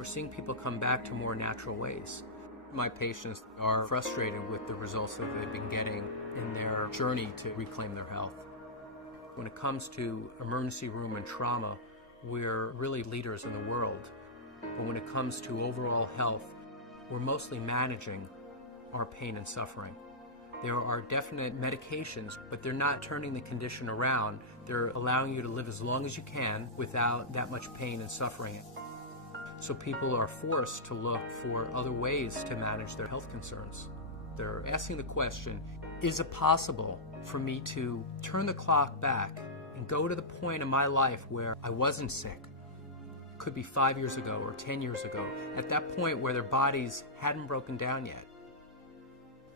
We're seeing people come back to more natural ways. My patients are frustrated with the results that they've been getting in their journey to reclaim their health. When it comes to emergency room and trauma, we're really leaders in the world. But when it comes to overall health, we're mostly managing our pain and suffering. There are definite medications, but they're not turning the condition around. They're allowing you to live as long as you can without that much pain and suffering. So people are forced to look for other ways to manage their health concerns. They're asking the question, is it possible for me to turn the clock back and go to the point in my life where I wasn't sick? Could be 5 years ago or 10 years ago, at that point where their bodies hadn't broken down yet.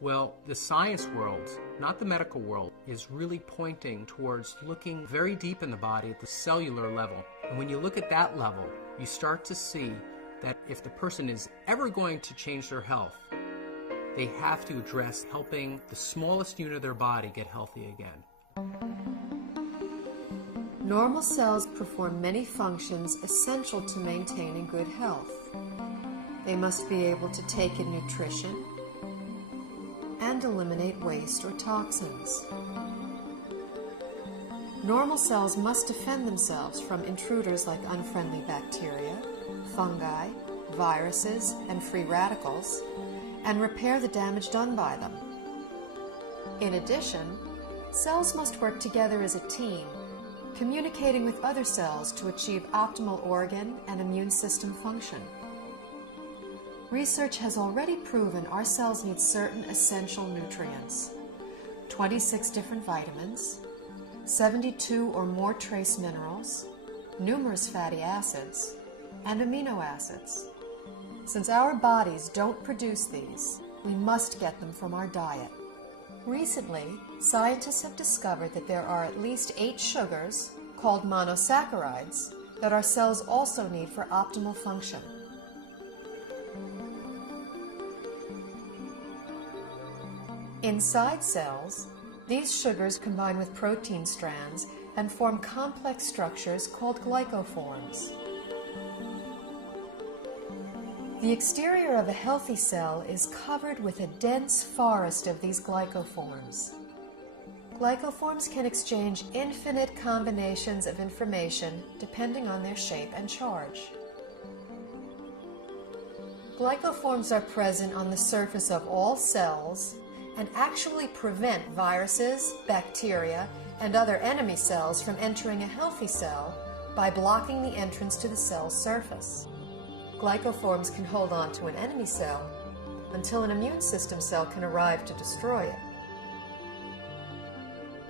Well, the science world, not the medical world, is really pointing towards looking very deep in the body at the cellular level. And when you look at that level, you start to see that if the person is ever going to change their health, they have to address helping the smallest unit of their body get healthy again. Normal cells perform many functions essential to maintaining good health. They must be able to take in nutrition and eliminate waste or toxins. Normal cells must defend themselves from intruders like unfriendly bacteria, fungi, viruses, and free radicals, and repair the damage done by them. In addition, cells must work together as a team, communicating with other cells to achieve optimal organ and immune system function. Research has already proven our cells need certain essential nutrients, 26 different vitamins, 72 or more trace minerals, numerous fatty acids, and amino acids. Since our bodies don't produce these, we must get them from our diet. Recently, scientists have discovered that there are at least 8 sugars, called monosaccharides, that our cells also need for optimal function. Inside cells, these sugars combine with protein strands and form complex structures called glycoforms. The exterior of a healthy cell is covered with a dense forest of these glycoforms. Glycoforms can exchange infinite combinations of information depending on their shape and charge. Glycoforms are present on the surface of all cells and actually prevent viruses, bacteria, and other enemy cells from entering a healthy cell by blocking the entrance to the cell's surface. Glycoforms can hold on to an enemy cell until an immune system cell can arrive to destroy it.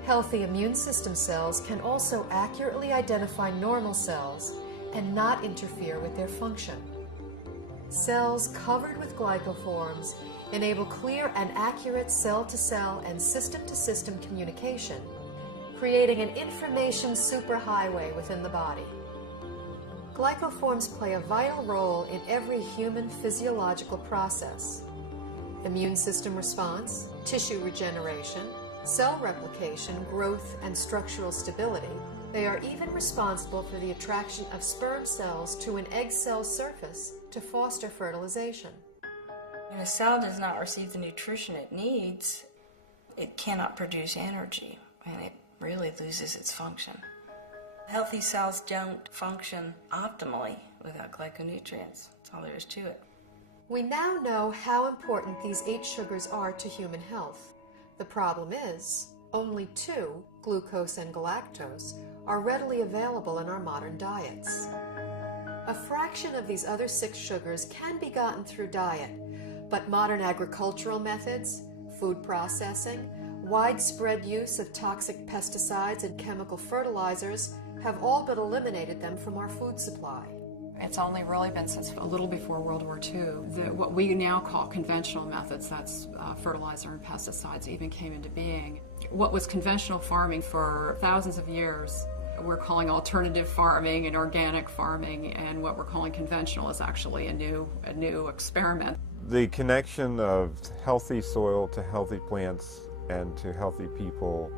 Healthy immune system cells can also accurately identify normal cells and not interfere with their function. Cells covered with glycoforms enable clear and accurate cell-to-cell and system-to-system communication, creating an information superhighway within the body. Glycoforms play a vital role in every human physiological process: immune system response, tissue regeneration, cell replication, growth, and structural stability. They are even responsible for the attraction of sperm cells to an egg cell surface to foster fertilization. When a cell does not receive the nutrition it needs, it cannot produce energy, and it really loses its function. Healthy cells don't function optimally without glyconutrients. That's all there is to it. We now know how important these 8 sugars are to human health. The problem is, only 2, glucose and galactose, are readily available in our modern diets. A fraction of these other 6 sugars can be gotten through diet, but modern agricultural methods, food processing, widespread use of toxic pesticides and chemical fertilizers have all but eliminated them from our food supply. It's only really been since a little before World War II that what we now call conventional methods, that's fertilizer and pesticides, even came into being. What was conventional farming for thousands of years, we're calling alternative farming and organic farming, and what we're calling conventional is actually a new experiment. The connection of healthy soil to healthy plants and to healthy people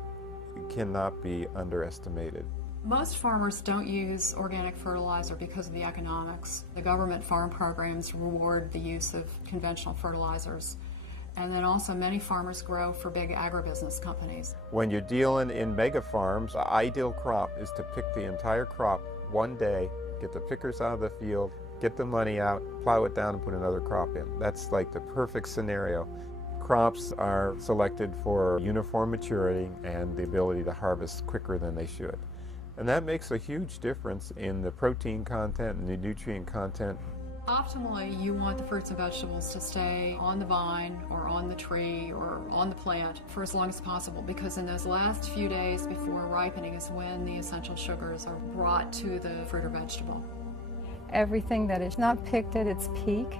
cannot be underestimated. Most farmers don't use organic fertilizer because of the economics. The government farm programs reward the use of conventional fertilizers. And then also many farmers grow for big agribusiness companies. When you're dealing in mega farms, the ideal crop is to pick the entire crop one day, get the pickers out of the field, get the money out, plow it down and put another crop in. That's like the perfect scenario. Crops are selected for uniform maturity and the ability to harvest quicker than they should. And that makes a huge difference in the protein content and the nutrient content. Optimally, you want the fruits and vegetables to stay on the vine or on the tree or on the plant for as long as possible, because in those last few days before ripening is when the essential sugars are brought to the fruit or vegetable. Everything that is not picked at its peak,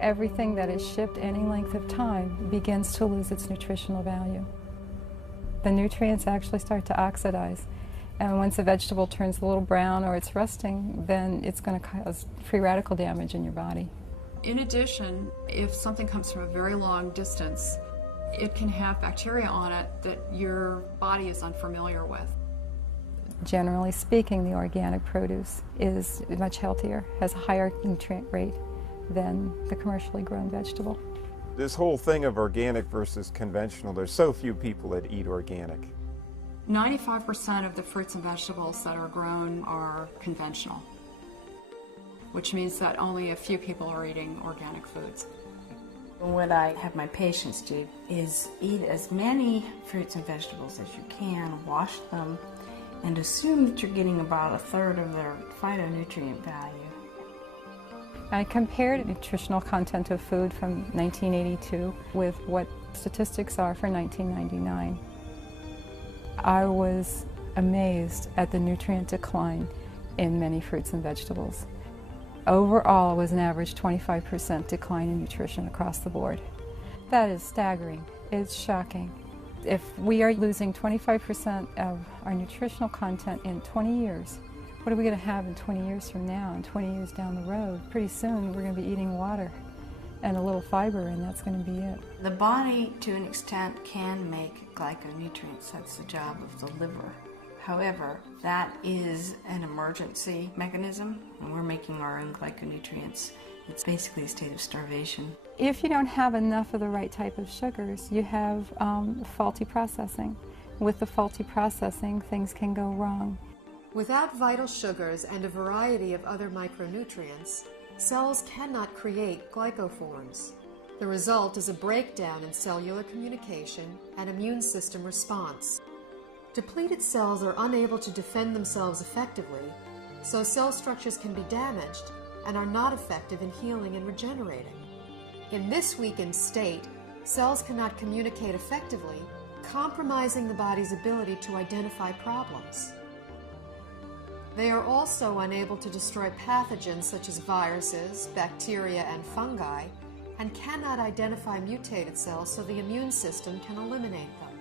everything that is shipped any length of time begins to lose its nutritional value. The nutrients actually start to oxidize. And once a vegetable turns a little brown or it's rusting, then it's going to cause free radical damage in your body. In addition, if something comes from a very long distance, it can have bacteria on it that your body is unfamiliar with. Generally speaking, the organic produce is much healthier, has a higher nutrient rate than the commercially grown vegetable. This whole thing of organic versus conventional, there's so few people that eat organic. 95% of the fruits and vegetables that are grown are conventional, which means that only a few people are eating organic foods. What I have my patients do is eat as many fruits and vegetables as you can, wash them, and assume that you're getting about a third of their phytonutrient value. I compared nutritional content of food from 1982 with what statistics are for 1999. I was amazed at the nutrient decline in many fruits and vegetables. Overall, it was an average 25% decline in nutrition across the board. That is staggering. It's shocking. If we are losing 25% of our nutritional content in 20 years, what are we going to have in 20 years from now and 20 years down the road? Pretty soon we're going to be eating water and a little fiber, and that's going to be it. The body, to an extent, can make glyconutrients. That's the job of the liver. However, that is an emergency mechanism, and we're making our own glyconutrients. It's basically a state of starvation. If you don't have enough of the right type of sugars, you have faulty processing. With the faulty processing, things can go wrong. Without vital sugars and a variety of other micronutrients, cells cannot create glycoforms. The result is a breakdown in cellular communication and immune system response. Depleted cells are unable to defend themselves effectively, so cell structures can be damaged and are not effective in healing and regenerating. In this weakened state, cells cannot communicate effectively, compromising the body's ability to identify problems. They are also unable to destroy pathogens such as viruses, bacteria, and fungi, and cannot identify mutated cells so the immune system can eliminate them.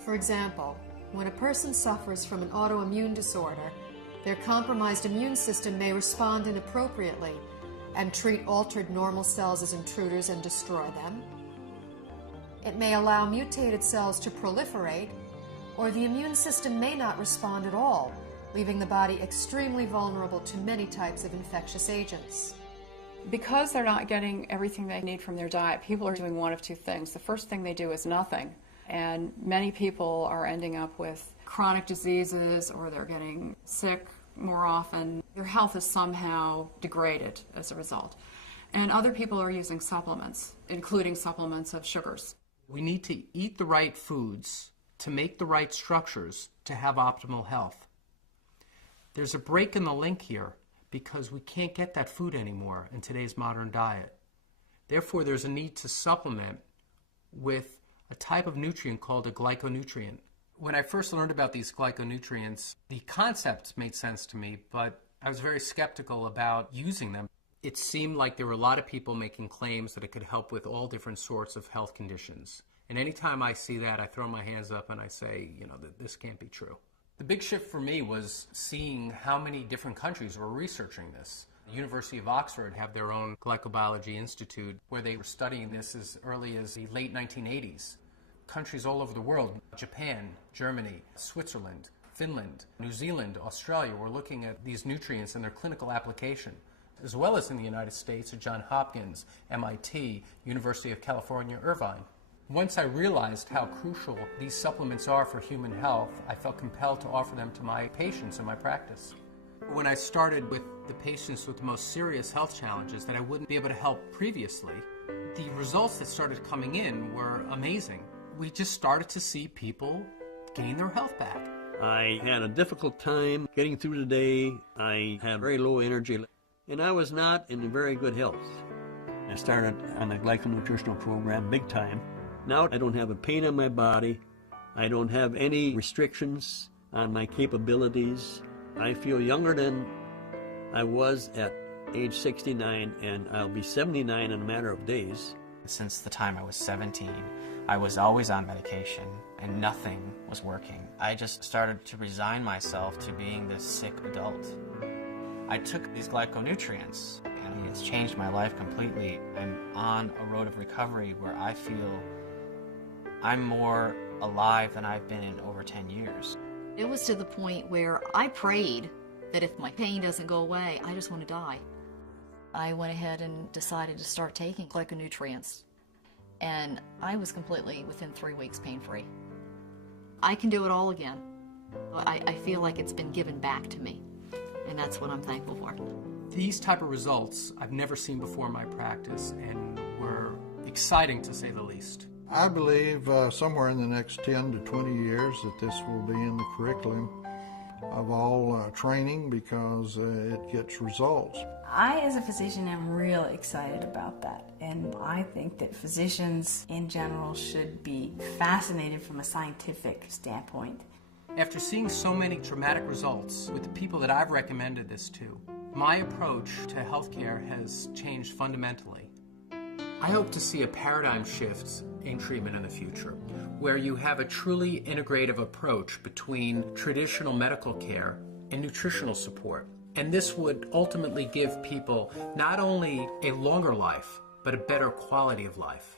For example, when a person suffers from an autoimmune disorder, their compromised immune system may respond inappropriately and treat altered normal cells as intruders and destroy them. It may allow mutated cells to proliferate, or the immune system may not respond at all, leaving the body extremely vulnerable to many types of infectious agents. Because they're not getting everything they need from their diet, people are doing one of two things. The first thing they do is nothing, and many people are ending up with chronic diseases, or they're getting sick more often. Their health is somehow degraded as a result. And other people are using supplements, including supplements of sugars. We need to eat the right foods to make the right structures to have optimal health. There's a break in the link here because we can't get that food anymore in today's modern diet. Therefore, there's a need to supplement with a type of nutrient called a glyconutrient. When I first learned about these glyconutrients, the concepts made sense to me, but I was very skeptical about using them. It seemed like there were a lot of people making claims that it could help with all different sorts of health conditions. And anytime I see that, I throw my hands up and I say, this can't be true. The big shift for me was seeing how many different countries were researching this. The University of Oxford have their own Glycobiology Institute where they were studying this as early as the late 1980s. Countries all over the world, Japan, Germany, Switzerland, Finland, New Zealand, Australia were looking at these nutrients and their clinical application, as well as in the United States at Johns Hopkins, MIT, University of California, Irvine. Once I realized how crucial these supplements are for human health, I felt compelled to offer them to my patients in my practice. When I started with the patients with the most serious health challenges that I wouldn't be able to help previously, the results that started coming in were amazing. We just started to see people gain their health back. I had a difficult time getting through the day. I had very low energy, and I was not in very good health. I started on a glyconutritional program big time. Now I don't have a pain in my body. I don't have any restrictions on my capabilities. I feel younger than I was at age 69, and I'll be 79 in a matter of days. Since the time I was 17, I was always on medication and nothing was working. I just started to resign myself to being this sick adult. I took these glyconutrients and it's changed my life completely. I'm on a road of recovery where I feel I'm more alive than I've been in over 10 years. It was to the point where I prayed that if my pain doesn't go away, I just want to die. I went ahead and decided to start taking glyconutrients, and I was completely, within 3 weeks, pain-free. I can do it all again. I feel like it's been given back to me, and that's what I'm thankful for. These type of results I've never seen before in my practice and were exciting to say the least. I believe somewhere in the next 10 to 20 years that this will be in the curriculum of all training because it gets results. I, as a physician, am real excited about that. And I think that physicians in general should be fascinated from a scientific standpoint. After seeing so many dramatic results with the people that I've recommended this to, my approach to healthcare has changed fundamentally. I hope to see a paradigm shift in treatment in the future, where you have a truly integrative approach between traditional medical care and nutritional support. And this would ultimately give people not only a longer life, but a better quality of life.